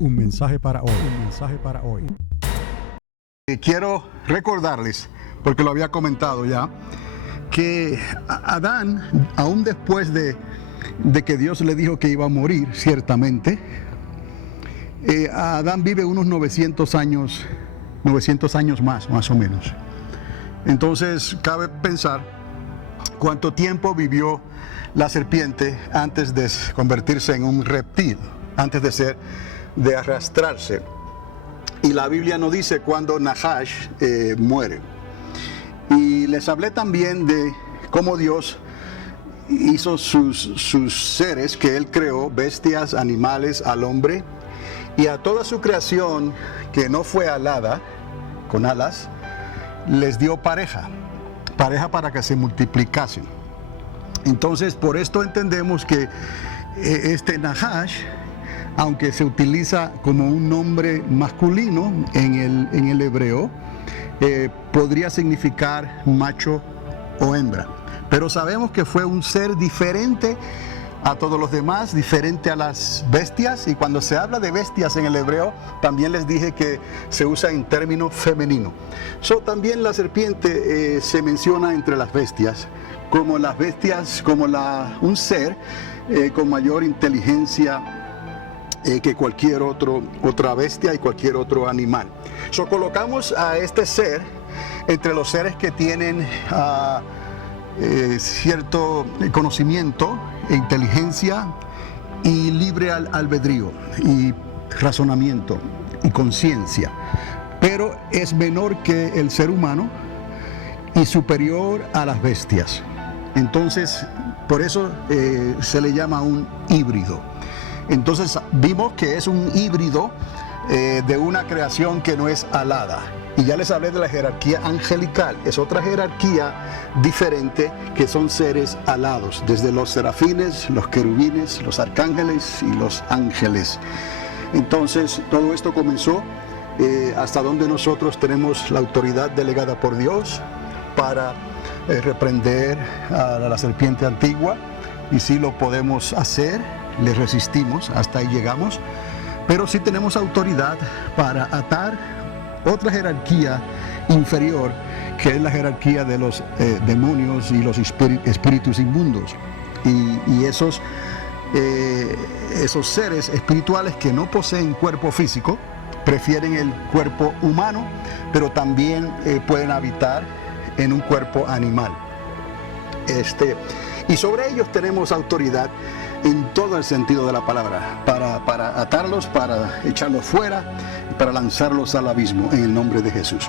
Un mensaje para hoy. Un mensaje para hoy. Quiero recordarles, porque lo había comentado ya, que Adán, aún después de que Dios le dijo que iba a morir, ciertamente, Adán vive unos 900 años más o menos. Entonces, cabe pensar cuánto tiempo vivió la serpiente antes de convertirse en un reptil, antes de arrastrarse. Y la Biblia nos dice cuándo Nahash muere. Y les hablé también de cómo Dios hizo sus seres que Él creó, bestias, animales, al hombre, y a toda su creación que no fue alada, con alas, les dio pareja para que se multiplicasen. Entonces, por esto entendemos que este Nahash, aunque se utiliza como un nombre masculino en el hebreo, podría significar macho o hembra. Pero sabemos que fue un ser diferente a todos los demás, diferente a las bestias, y cuando se habla de bestias en el hebreo, también les dije que se usa en término femenino. También la serpiente se menciona entre las bestias, como un ser con mayor inteligencia que cualquier otra bestia y cualquier otro animal. Colocamos a este ser entre los seres que tienen cierto conocimiento, inteligencia y libre albedrío y razonamiento y conciencia, pero es menor que el ser humano y superior a las bestias. Entonces, por eso se le llama un híbrido. Entonces vimos que es un híbrido de una creación que no es alada. Y ya les hablé de la jerarquía angelical. Es otra jerarquía diferente, que son seres alados, desde los serafines, los querubines, los arcángeles y los ángeles. Entonces todo esto comenzó hasta donde nosotros tenemos la autoridad delegada por Dios para reprender a la serpiente antigua, y sí lo podemos hacer. Le resistimos, hasta ahí llegamos, pero sí tenemos autoridad para atar otra jerarquía inferior, que es la jerarquía de los demonios y los espíritus inmundos, y esos seres espirituales que no poseen cuerpo físico, prefieren el cuerpo humano, pero también pueden habitar en un cuerpo animal. Y sobre ellos tenemos autoridad en todo el sentido de la palabra, para atarlos, para echarlos fuera y para lanzarlos al abismo en el nombre de Jesús.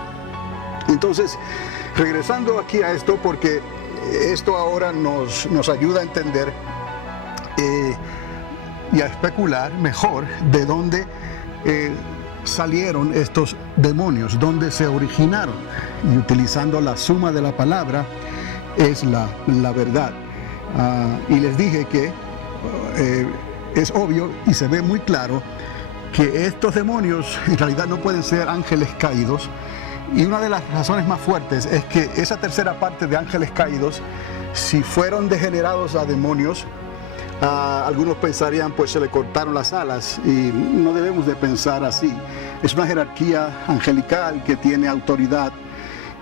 Entonces, regresando aquí a esto, porque esto ahora nos ayuda a entender y a especular mejor de dónde salieron estos demonios, dónde se originaron. Y utilizando la suma de la palabra es la verdad. Y les dije que es obvio y se ve muy claro que estos demonios en realidad no pueden ser ángeles caídos, y una de las razones más fuertes es que esa tercera parte de ángeles caídos, si fueron degenerados a demonios, algunos pensarían pues se le cortaron las alas, y no debemos de pensar así. Es una jerarquía angelical que tiene autoridad,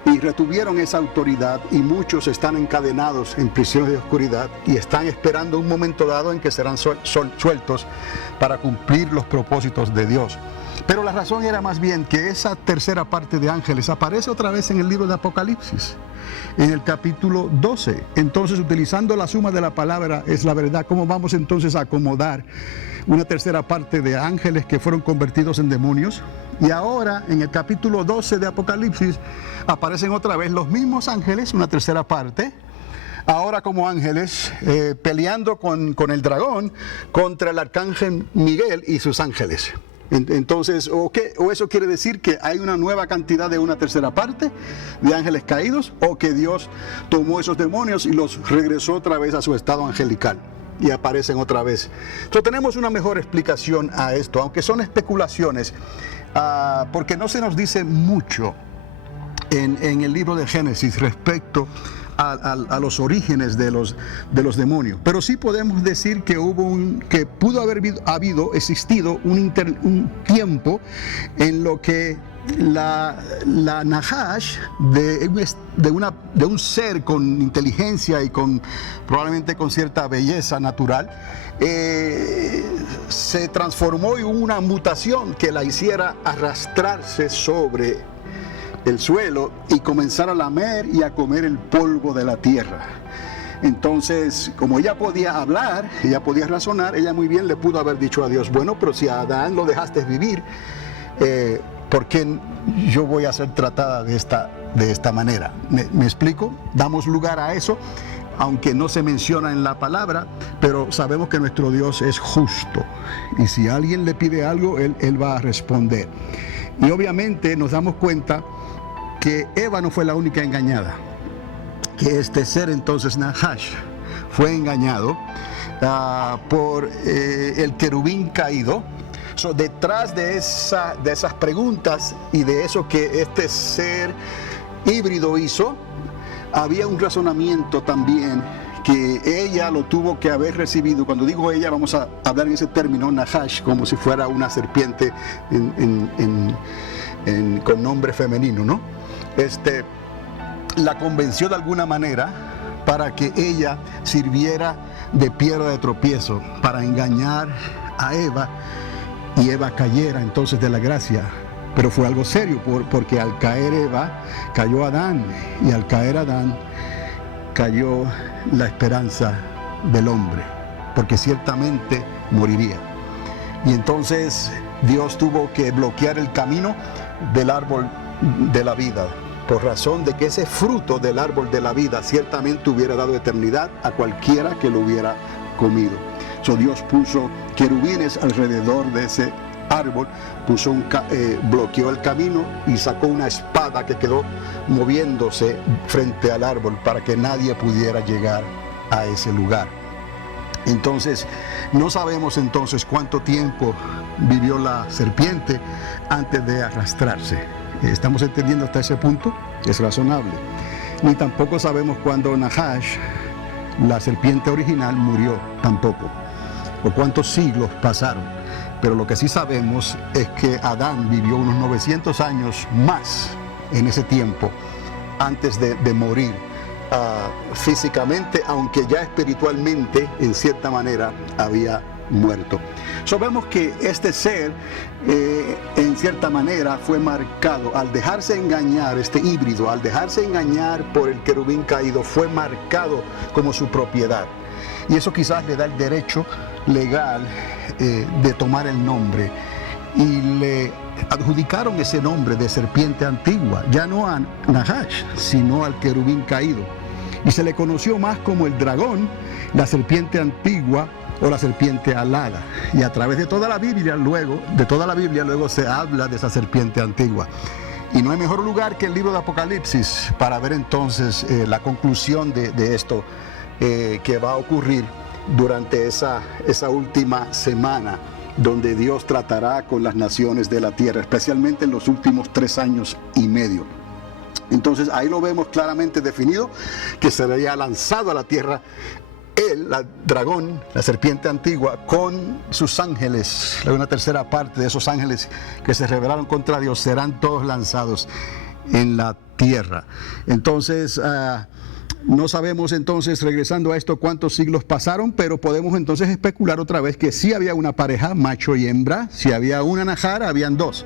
y retuvieron esa autoridad, y muchos están encadenados en prisiones de oscuridad y están esperando un momento dado en que serán sueltos para cumplir los propósitos de Dios. Pero la razón era más bien que esa tercera parte de ángeles aparece otra vez en el libro de Apocalipsis, en el capítulo 12. Entonces, utilizando la suma de la palabra es la verdad. ¿Cómo vamos entonces a acomodar una tercera parte de ángeles que fueron convertidos en demonios? Y ahora, en el capítulo 12 de Apocalipsis, aparecen otra vez los mismos ángeles, una tercera parte, ahora como ángeles, peleando con el dragón contra el arcángel Miguel y sus ángeles. Entonces, o eso quiere decir que hay una nueva cantidad de una tercera parte de ángeles caídos, o que Dios tomó esos demonios y los regresó otra vez a su estado angelical y aparecen otra vez. Entonces tenemos una mejor explicación a esto, aunque son especulaciones, porque no se nos dice mucho en el libro de Génesis respecto a los orígenes de los demonios, pero sí podemos decir que que pudo haber existido un tiempo en lo que la Nahash de un ser con inteligencia y probablemente con cierta belleza natural, se transformó en una mutación que la hiciera arrastrarse sobre el suelo y comenzar a lamer y a comer el polvo de la tierra. Entonces, como ella podía hablar, ella podía razonar, ella muy bien le pudo haber dicho a Dios: bueno, pero si a Adán lo dejaste vivir, ¿por qué yo voy a ser tratada de esta manera? ¿Me explico? Damos lugar a eso, aunque no se menciona en la palabra, pero sabemos que nuestro Dios es justo. Y si alguien le pide algo, Él va a responder. Y obviamente nos damos cuenta que Eva no fue la única engañada, que este ser entonces Nahash fue engañado por el querubín caído. Detrás de esas preguntas y de eso que este ser híbrido hizo, había un razonamiento también que ella lo tuvo que haber recibido. Cuando digo ella, vamos a hablar en ese término, Nahash, como si fuera una serpiente con nombre femenino, ¿no? La convenció de alguna manera para que ella sirviera de piedra de tropiezo, para engañar a Eva, y Eva cayera entonces de la gracia. Pero fue algo serio, porque al caer Eva, cayó Adán, y al caer Adán, cayó la esperanza del hombre, porque ciertamente moriría. Y entonces Dios tuvo que bloquear el camino del árbol de la vida, por razón de que ese fruto del árbol de la vida ciertamente hubiera dado eternidad a cualquiera que lo hubiera comido. Dios puso querubines alrededor de ese árbol, bloqueó el camino y sacó una espada que quedó moviéndose frente al árbol para que nadie pudiera llegar a ese lugar. Entonces, no sabemos entonces cuánto tiempo vivió la serpiente antes de arrastrarse. ¿Estamos entendiendo hasta ese punto? Es razonable. Ni tampoco sabemos cuándo Nahash, la serpiente original, murió tampoco, o cuántos siglos pasaron. Pero lo que sí sabemos es que Adán vivió unos 900 años más en ese tiempo antes de morir físicamente, aunque ya espiritualmente en cierta manera había muerto. Vemos que este ser en cierta manera fue marcado al dejarse engañar, este híbrido, al dejarse engañar por el querubín caído, fue marcado como su propiedad. Y eso quizás le da el derecho legal de tomar el nombre, y le adjudicaron ese nombre de serpiente antigua, ya no a Nahash, sino al querubín caído, y se le conoció más como el dragón, la serpiente antigua o la serpiente alada. Y a través de toda la Biblia luego se habla de esa serpiente antigua. Y no hay mejor lugar que el libro de Apocalipsis para ver entonces la conclusión de esto que va a ocurrir durante esa última semana, donde Dios tratará con las naciones de la tierra, especialmente en los últimos 3 años y medio. Entonces ahí lo vemos claramente definido, que sería lanzado a la tierra el dragón, la serpiente antigua, con sus ángeles. Una tercera parte de esos ángeles que se rebelaron contra Dios serán todos lanzados en la tierra. Entonces no sabemos entonces, regresando a esto, cuántos siglos pasaron, pero podemos entonces especular otra vez que sí había una pareja, macho y hembra. Si había una Nahar, habían 2.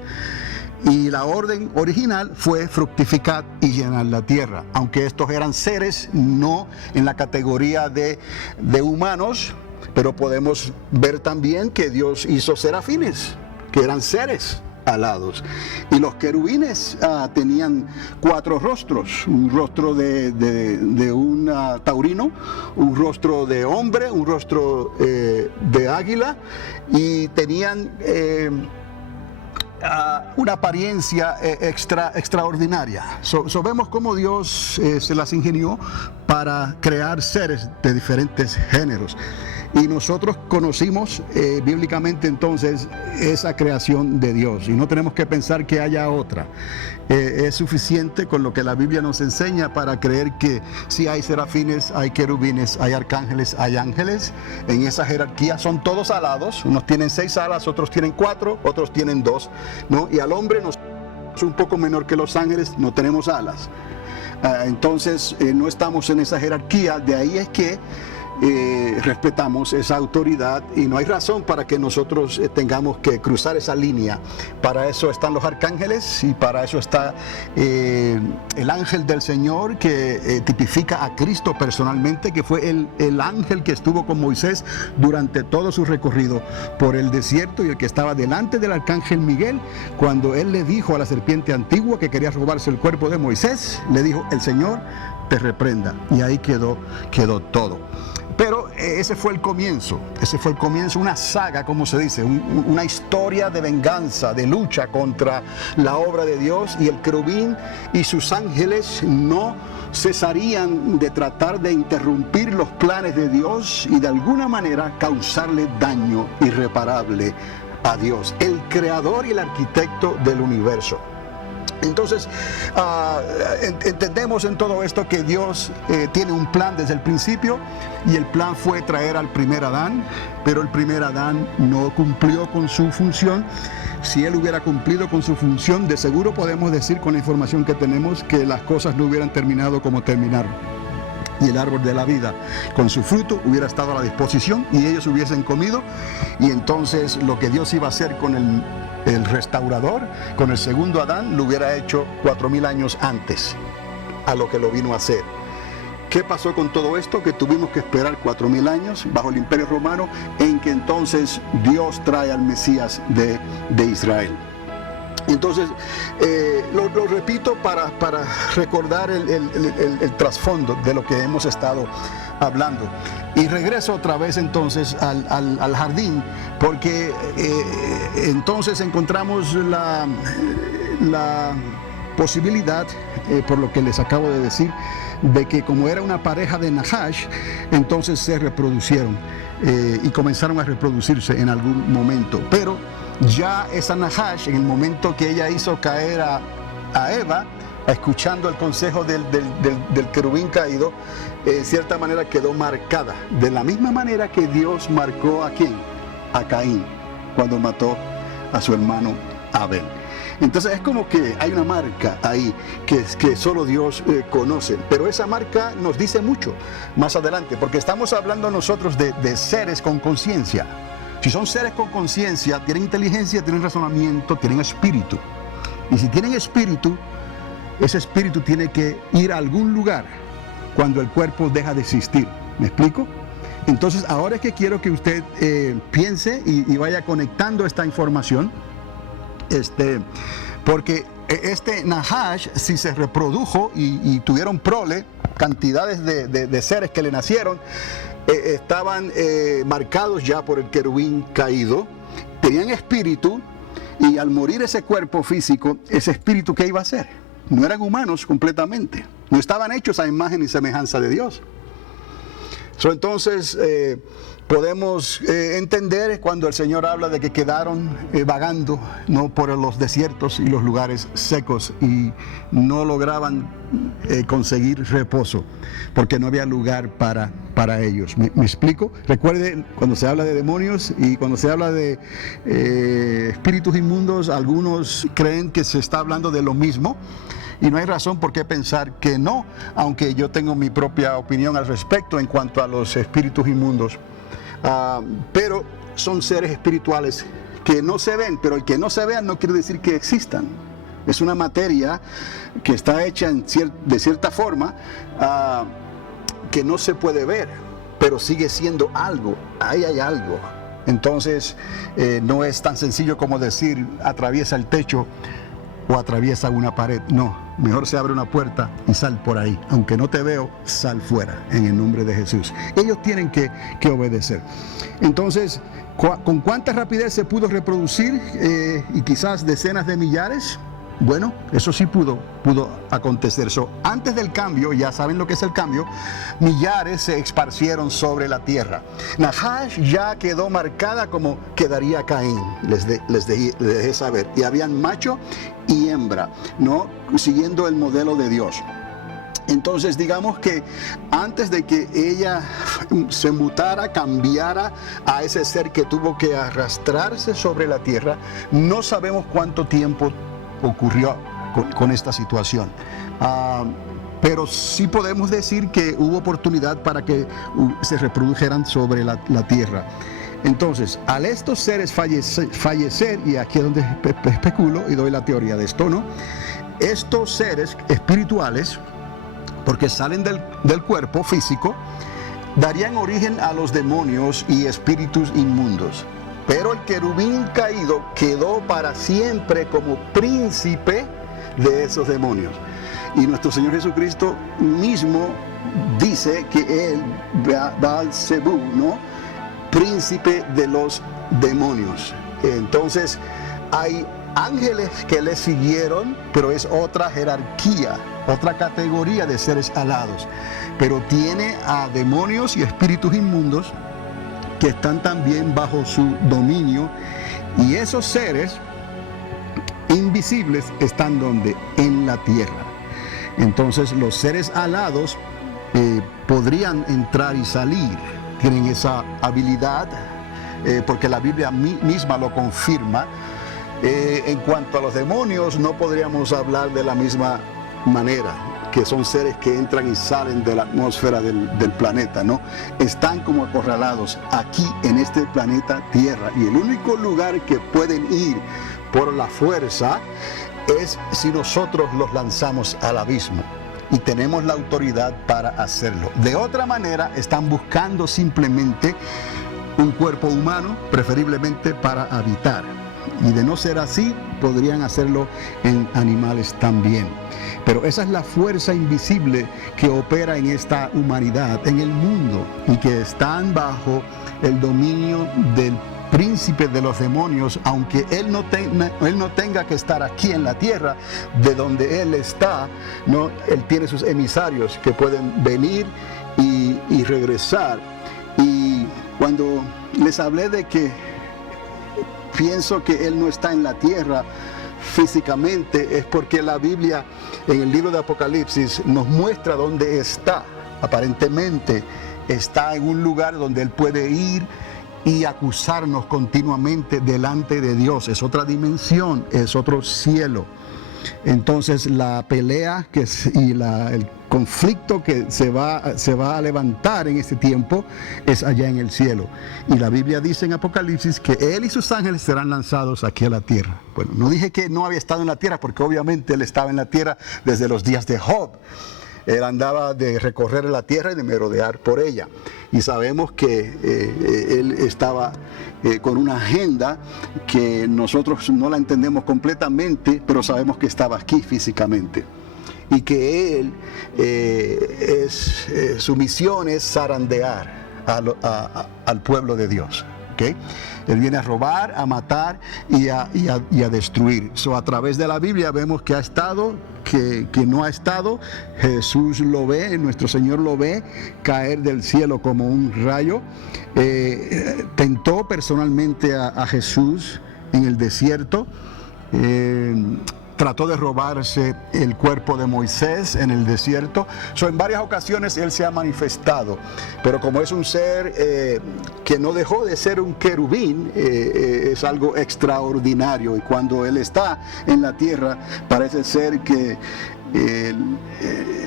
Y la orden original fue fructificar y llenar la tierra, aunque estos eran seres no en la categoría de humanos, pero podemos ver también que Dios hizo serafines, que eran seres alados. Y los querubines tenían 4 rostros: un rostro de un taurino, un rostro de hombre, un rostro de águila, y tenían una apariencia extraordinaria. Vemos cómo Dios se las ingenió para crear seres de diferentes géneros. Y nosotros conocimos bíblicamente entonces esa creación de Dios, y no tenemos que pensar que haya otra. Es suficiente con lo que la Biblia nos enseña para creer que sí hay serafines, hay querubines, hay arcángeles, hay ángeles. En esa jerarquía son todos alados, unos tienen 6 alas, otros tienen 4, otros tienen 2, ¿no? Y al hombre nos es un poco menor que los ángeles, no tenemos alas. Entonces no estamos en esa jerarquía. De ahí es que respetamos esa autoridad, y no hay razón para que nosotros tengamos que cruzar esa línea. Para eso están los arcángeles, y para eso está el ángel del Señor, que tipifica a Cristo personalmente, que fue el ángel que estuvo con Moisés durante todo su recorrido por el desierto, y el que estaba delante del arcángel Miguel cuando él le dijo a la serpiente antigua que quería robarse el cuerpo de Moisés. Le dijo: el Señor te reprenda. Y ahí quedó todo. Pero ese fue el comienzo, una saga, como se dice, una historia de venganza, de lucha contra la obra de Dios, y el querubín y sus ángeles no cesarían de tratar de interrumpir los planes de Dios y de alguna manera causarle daño irreparable a Dios, el creador y el arquitecto del universo. Entonces, entendemos en todo esto que Dios tiene un plan desde el principio, y el plan fue traer al primer Adán, pero el primer Adán no cumplió con su función. Si él hubiera cumplido con su función, de seguro podemos decir, con la información que tenemos, que las cosas no hubieran terminado como terminaron. Y el árbol de la vida con su fruto hubiera estado a la disposición, y ellos hubiesen comido. Y entonces lo que Dios iba a hacer con el restaurador, con el segundo Adán, lo hubiera hecho 4000 años antes a lo que lo vino a hacer. ¿Qué pasó con todo esto? Que tuvimos que esperar 4000 años bajo el Imperio Romano, en que entonces Dios trae al Mesías de Israel. Entonces, lo repito para recordar el trasfondo de lo que hemos estado hablando. Y regreso otra vez entonces al jardín, porque entonces encontramos la posibilidad, por lo que les acabo de decir, de que como era una pareja de Nahash, entonces se reproducieron y comenzaron a reproducirse en algún momento. Pero ya esa Nahash, en el momento que ella hizo caer a Eva, escuchando el consejo del querubín caído, en cierta manera quedó marcada, de la misma manera que Dios marcó ¿a quién? A Caín, cuando mató a su hermano Abel. Entonces es como que hay una marca ahí que solo Dios conoce, pero esa marca nos dice mucho más adelante, porque estamos hablando nosotros de seres con conciencia. Si son seres con conciencia, tienen inteligencia, tienen razonamiento, tienen espíritu. Y si tienen espíritu, ese espíritu tiene que ir a algún lugar cuando el cuerpo deja de existir. ¿Me explico? Entonces ahora es que quiero que usted piense y vaya conectando esta información, porque este Nahash, si se reprodujo y tuvieron prole, cantidades de seres que le nacieron, estaban marcados ya por el querubín caído, tenían espíritu, y al morir ese cuerpo físico, ese espíritu, ¿qué iba a hacer? No eran humanos completamente, no estaban hechos a imagen y semejanza de Dios. Entonces podemos entender cuando el Señor habla de que quedaron vagando, ¿no?, por los desiertos y los lugares secos, y no lograban conseguir reposo porque no había lugar para ellos. ¿Me explico? Recuerden, cuando se habla de demonios y cuando se habla de espíritus inmundos, algunos creen que se está hablando de lo mismo, y no hay razón por qué pensar que no, aunque yo tengo mi propia opinión al respecto en cuanto a los espíritus inmundos. Pero son seres espirituales que no se ven, pero el que no se vean no quiere decir que existan. Es una materia que está hecha de cierta forma que no se puede ver, pero sigue siendo algo. Ahí hay algo. Entonces no es tan sencillo como decir atraviesa el techo o atraviesa una pared. No, mejor se abre una puerta y sal por ahí. Aunque no te veo, sal fuera, en el nombre de Jesús. Ellos tienen que obedecer. Entonces, ¿con cuánta rapidez se pudo reproducir? Y quizás decenas de millares. Bueno, eso sí pudo acontecer. Antes del cambio, ya saben lo que es el cambio, millares se esparcieron sobre la tierra. Nahash ya quedó marcada como quedaría Caín, les dejé saber. Y habían macho y hembra, ¿no? Siguiendo el modelo de Dios. Entonces digamos que antes de que ella se mutara, cambiara a ese ser que tuvo que arrastrarse sobre la tierra, no sabemos cuánto tiempo ocurrió con esta situación. Pero sí podemos decir que hubo oportunidad para que se reprodujeran sobre la tierra. Entonces, al estos seres fallecer, y aquí es donde especulo y doy la teoría de esto, ¿no? Estos seres espirituales, porque salen del cuerpo físico, darían origen a los demonios y espíritus inmundos. Pero el querubín caído quedó para siempre como príncipe de esos demonios. Y nuestro Señor Jesucristo mismo dice que él, Baal-Zebú, ¿no? Príncipe de los demonios. Entonces, hay ángeles que le siguieron, pero es otra jerarquía, otra categoría de seres alados. Pero tiene a demonios y espíritus inmundos que están también bajo su dominio, y esos seres invisibles están donde, en la tierra. Entonces los seres alados podrían entrar y salir, tienen esa habilidad, porque la Biblia misma lo confirma. En cuanto a los demonios, no podríamos hablar de la misma manera, que son seres que entran y salen de la atmósfera del planeta, ¿no? Están como acorralados aquí en este planeta Tierra, y el único lugar que pueden ir por la fuerza es si nosotros los lanzamos al abismo, y tenemos la autoridad para hacerlo. De otra manera, están buscando simplemente un cuerpo humano, preferiblemente para habitar. Y de no ser así, podrían hacerlo en animales también. Pero esa es la fuerza invisible que opera en esta humanidad, en el mundo, y que están bajo el dominio del príncipe de los demonios, aunque él no tenga que estar aquí en la tierra. De donde él está, ¿no? Él tiene sus emisarios que pueden venir y regresar. Y cuando les hablé de que pienso que él no está en la tierra físicamente, es porque la Biblia en el libro de Apocalipsis nos muestra dónde está. Aparentemente está en un lugar donde él puede ir y acusarnos continuamente delante de Dios. Es otra dimensión, es otro cielo. Entonces la pelea el conflicto que se va a levantar en este tiempo es allá en el cielo. Y la Biblia dice en Apocalipsis que él y sus ángeles serán lanzados aquí a la tierra. Bueno, no dije que no había estado en la tierra, porque obviamente él estaba en la tierra desde los días de Job. Él andaba de recorrer la tierra y de merodear por ella. Y sabemos que él estaba con una agenda que nosotros no la entendemos completamente, pero sabemos que estaba aquí físicamente. Y que él, su misión es zarandear al pueblo de Dios. ¿Okay? Él viene a robar, a matar y a destruir. A través de la Biblia vemos que ha estado, que no ha estado. Jesús lo ve, nuestro Señor lo ve caer del cielo como un rayo. Tentó personalmente a Jesús en el desierto. Trató de robarse el cuerpo de Moisés en el desierto. En varias ocasiones él se ha manifestado, pero como es un ser que no dejó de ser un querubín, es algo extraordinario, y cuando él está en la tierra parece ser que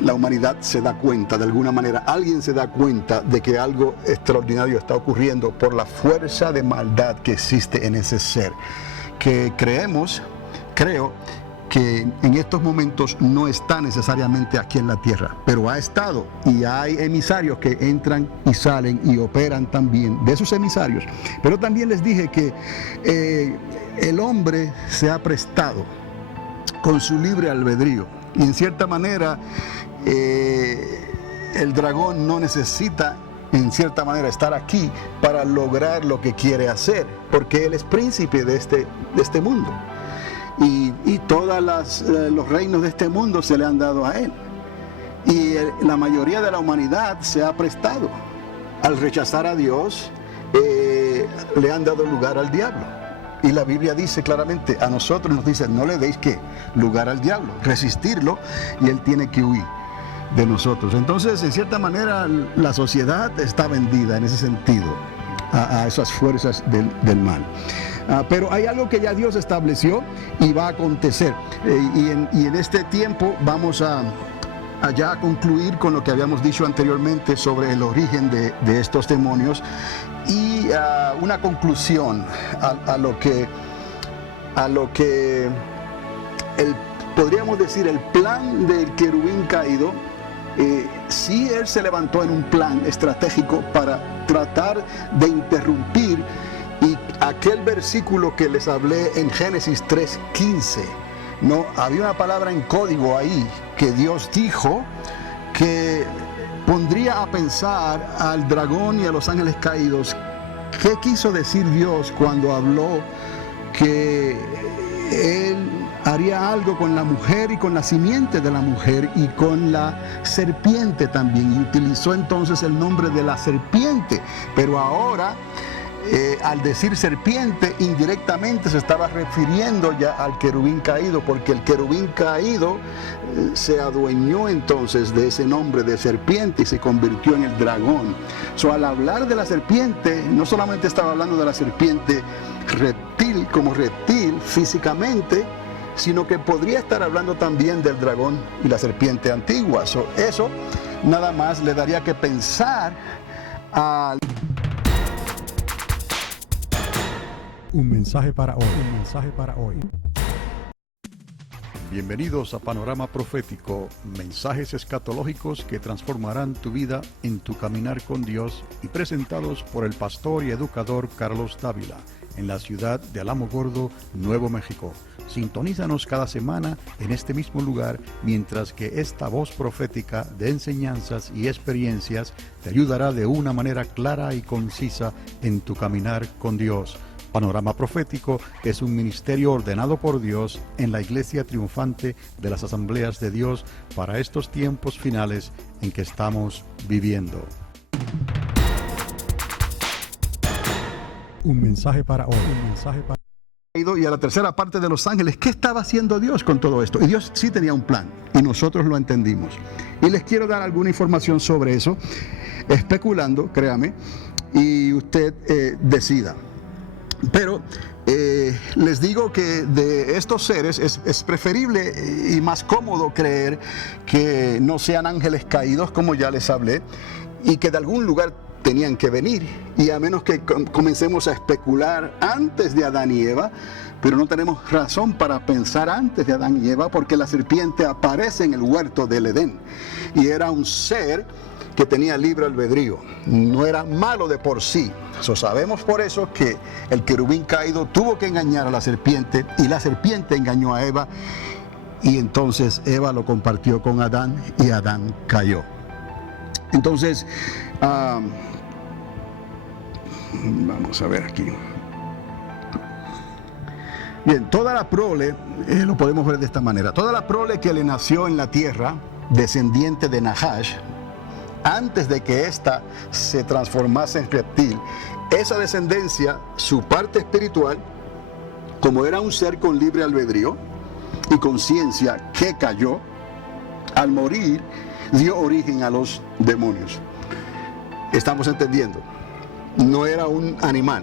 la humanidad se da cuenta, de alguna manera alguien se da cuenta de que algo extraordinario está ocurriendo por la fuerza de maldad que existe en ese ser, que creo que en estos momentos no está necesariamente aquí en la tierra, pero ha estado, y hay emisarios que entran y salen y operan también de esos emisarios. Pero también les dije que el hombre se ha prestado con su libre albedrío, y en cierta manera el dragón no necesita en cierta manera estar aquí para lograr lo que quiere hacer, porque él es príncipe de este mundo. y todos los reinos de este mundo se le han dado a él. Y la mayoría de la humanidad se ha prestado. Al rechazar a Dios, le han dado lugar al diablo. Y la Biblia dice claramente, a nosotros nos dice, no le deis ¿qué? Lugar al diablo, resistirlo, y él tiene que huir de nosotros. Entonces, en cierta manera, la sociedad está vendida en ese sentido a esas fuerzas del mal. Pero hay algo que ya Dios estableció y va a acontecer. Y en este tiempo vamos a ya concluir con lo que habíamos dicho anteriormente sobre el origen de estos demonios y una conclusión a lo que podríamos decir el plan del querubín caído. Sí, él se levantó en un plan estratégico para tratar de interrumpir y aquel versículo que les hablé en Génesis 3:15. No, había una palabra en código ahí que Dios dijo que pondría a pensar al dragón y a los ángeles caídos. ¿Qué quiso decir Dios cuando habló que él haría algo con la mujer y con la simiente de la mujer y con la serpiente también? Y utilizó entonces el nombre de la serpiente, pero ahora al decir serpiente, indirectamente se estaba refiriendo ya al querubín caído, porque el querubín caído se adueñó entonces de ese nombre de serpiente y se convirtió en el dragón. Al hablar de la serpiente, no solamente estaba hablando de la serpiente reptil, como reptil físicamente, sino que podría estar hablando también del dragón y la serpiente antigua. Eso nada más le daría que pensar al... Un mensaje para hoy. Un mensaje para hoy. Bienvenidos a Panorama Profético, mensajes escatológicos que transformarán tu vida en tu caminar con Dios y presentados por el pastor y educador Carlos Dávila en la ciudad de Alamogordo, Nuevo México. Sintonízanos cada semana en este mismo lugar mientras que esta voz profética de enseñanzas y experiencias te ayudará de una manera clara y concisa en tu caminar con Dios. Panorama Profético es un ministerio ordenado por Dios en la Iglesia Triunfante de las Asambleas de Dios para estos tiempos finales en que estamos viviendo. Un mensaje para hoy. Un mensaje para y a la tercera parte de los ángeles. ¿Qué estaba haciendo Dios con todo esto? Y Dios sí tenía un plan y nosotros lo entendimos. Y les quiero dar alguna información sobre eso, especulando, créame, y usted decida. Pero les digo que de estos seres es preferible y más cómodo creer que no sean ángeles caídos, como ya les hablé, y que de algún lugar tenían que venir. Y a menos que comencemos a especular antes de Adán y Eva, pero no tenemos razón para pensar antes de Adán y Eva, porque la serpiente aparece en el huerto del Edén y era un ser que tenía libre albedrío, no era malo de por sí. Sabemos por eso que el querubín caído tuvo que engañar a la serpiente y la serpiente engañó a Eva y entonces Eva lo compartió con Adán y Adán cayó. Entonces, vamos a ver aquí. Bien, toda la prole, lo podemos ver de esta manera, toda la prole que le nació en la tierra, descendiente de Nahash, antes de que ésta se transformase en reptil, esa descendencia, su parte espiritual, como era un ser con libre albedrío y conciencia que cayó, al morir dio origen a los demonios. ¿Estamos entendiendo? No era un animal,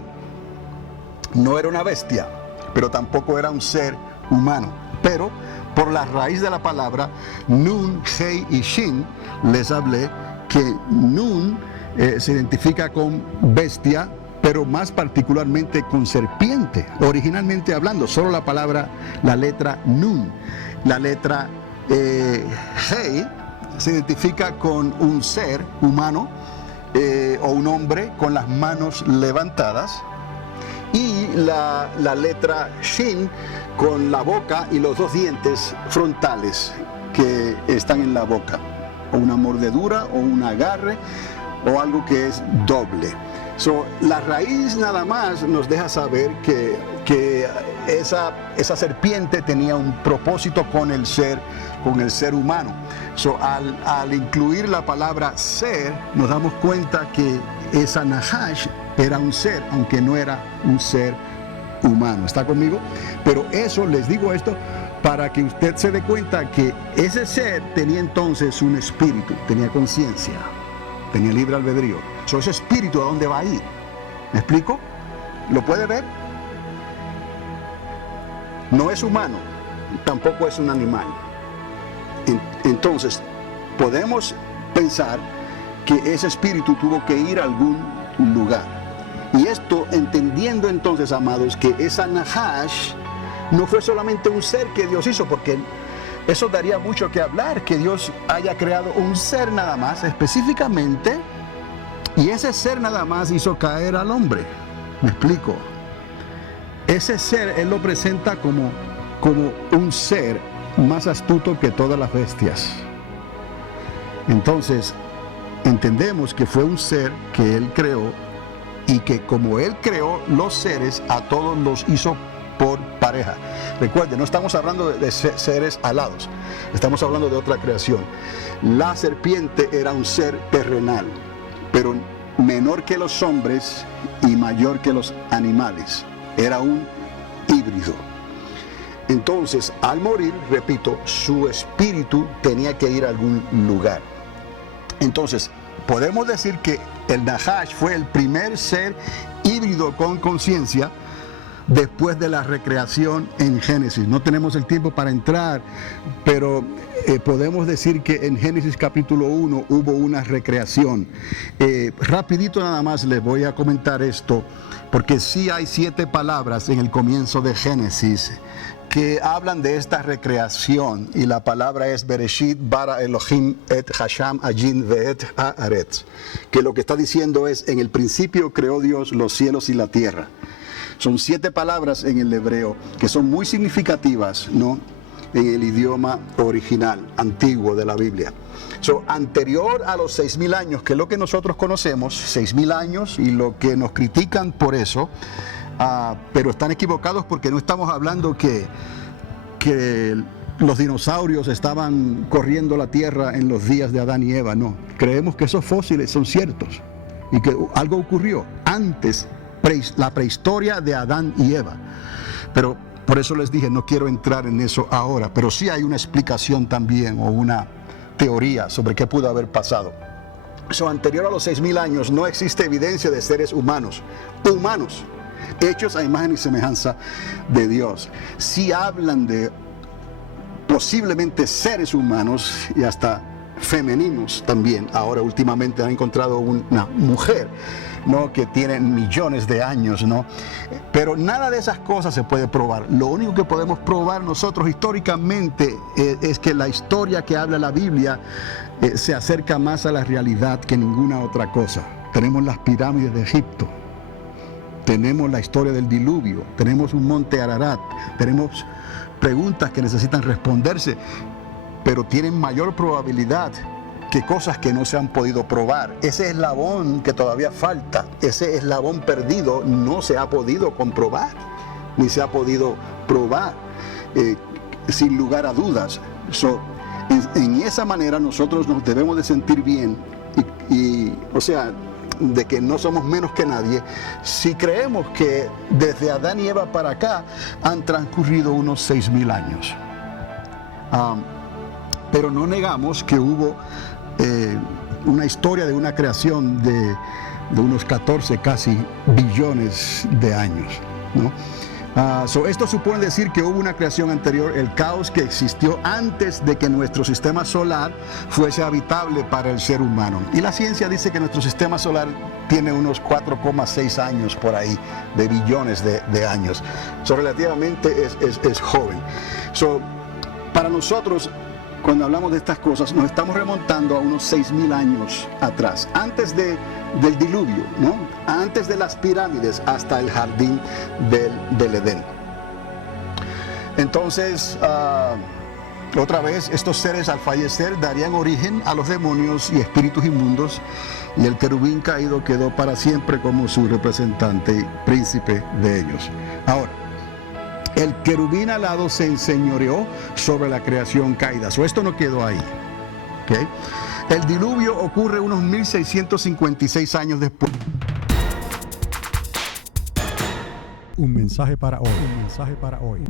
no era una bestia, pero tampoco era un ser humano. Pero por la raíz de la palabra Nun, Hei y Shin, les hablé que Nun se identifica con bestia, pero más particularmente con serpiente. Originalmente hablando, solo la palabra, la letra Nun. La letra Hei se identifica con un ser humano o un hombre con las manos levantadas. Y la letra Shin con la boca y los dos dientes frontales que están en la boca, o una mordedura o un agarre o algo que es doble. La raíz nada más nos deja saber que esa serpiente tenía un propósito con el ser humano. Al incluir la palabra ser, nos damos cuenta que esa Nahash era un ser, aunque no era un ser humano. ¿Está conmigo? Pero eso, les digo esto para que usted se dé cuenta que ese ser tenía entonces un espíritu, tenía conciencia, tenía libre albedrío. Ese espíritu, ¿a dónde va a ir? ¿Me explico? ¿Lo puede ver? No es humano, tampoco es un animal. Entonces, podemos pensar que ese espíritu tuvo que ir a algún lugar. Y esto entendiendo entonces, amados, que esa Nahash no fue solamente un ser que Dios hizo, porque eso daría mucho que hablar, que Dios haya creado un ser nada más específicamente, y ese ser nada más hizo caer al hombre. ¿Me explico? Ese ser Él lo presenta como un ser más astuto que todas las bestias. Entonces, entendemos que fue un ser que Él creó, y que como Él creó los seres, a todos los hizo por pareja. Recuerden, no estamos hablando de seres alados, estamos hablando de otra creación. La serpiente era un ser terrenal, pero menor que los hombres y mayor que los animales. Era un híbrido. Entonces, al morir, repito, su espíritu tenía que ir a algún lugar. Entonces, podemos decir que el Nahash fue el primer ser híbrido con conciencia después de la recreación en Génesis. No tenemos el tiempo para entrar, pero podemos decir que en Génesis capítulo 1 hubo una recreación. Rapidito nada más les voy a comentar esto, porque sí hay 7 palabras en el comienzo de Génesis que hablan de esta recreación, y la palabra es Bereshit bara Elohim et Hasham ajin ve'et haaretz, que lo que está diciendo es: en el principio creó Dios los cielos y la tierra. Son 7 palabras en el hebreo que son muy significativas, ¿no?, en el idioma original, antiguo de la Biblia. Anterior a los 6,000 años, que es lo que nosotros conocemos, 6,000 años, y lo que nos critican por eso, pero están equivocados, porque no estamos hablando que los dinosaurios estaban corriendo la tierra en los días de Adán y Eva. No, creemos que esos fósiles son ciertos y que algo ocurrió antes, la prehistoria de Adán y Eva. Pero por eso les dije, no quiero entrar en eso ahora, pero sí hay una explicación también, o una teoría sobre qué pudo haber pasado. Anterior a los 6,000 años no existe evidencia de seres humanos, hechos a imagen y semejanza de Dios. Sí hablan de posiblemente seres humanos, y hasta femeninos también. Ahora últimamente han encontrado una mujer, ¿no?, que tiene millones de años, ¿no? Pero nada de esas cosas se puede probar. Lo único que podemos probar nosotros históricamente es que la historia que habla la Biblia se acerca más a la realidad que ninguna otra cosa. Tenemos las pirámides de Egipto, tenemos la historia del diluvio, tenemos un monte Ararat, tenemos preguntas que necesitan responderse, pero tienen mayor probabilidad que cosas que no se han podido probar. Ese eslabón que todavía falta, ese eslabón perdido, no se ha podido comprobar, ni se ha podido probar, sin lugar a dudas. En esa manera nosotros nos debemos de sentir bien, o sea, de que no somos menos que nadie, si creemos que desde Adán y Eva para acá han transcurrido unos 6,000 años. Pero no negamos que hubo una historia de una creación de unos 14 casi billones de años, ¿no? Esto supone decir que hubo una creación anterior, el caos que existió antes de que nuestro sistema solar fuese habitable para el ser humano. Y la ciencia dice que nuestro sistema solar tiene unos 4,6 años por ahí, de billones de años. Relativamente es joven. Para nosotros, cuando hablamos de estas cosas, nos estamos remontando a unos 6,000 años atrás, antes del diluvio, ¿no?, antes de las pirámides, hasta el jardín del Edén. Entonces, Otra vez, estos seres al fallecer darían origen a los demonios y espíritus inmundos, y el querubín caído quedó para siempre como su representante y príncipe de ellos. Ahora, el querubín alado se enseñoreó sobre la creación caída. Esto no quedó ahí. ¿Okay? El diluvio ocurre unos 1656 años después. Un mensaje para hoy. Un mensaje para hoy.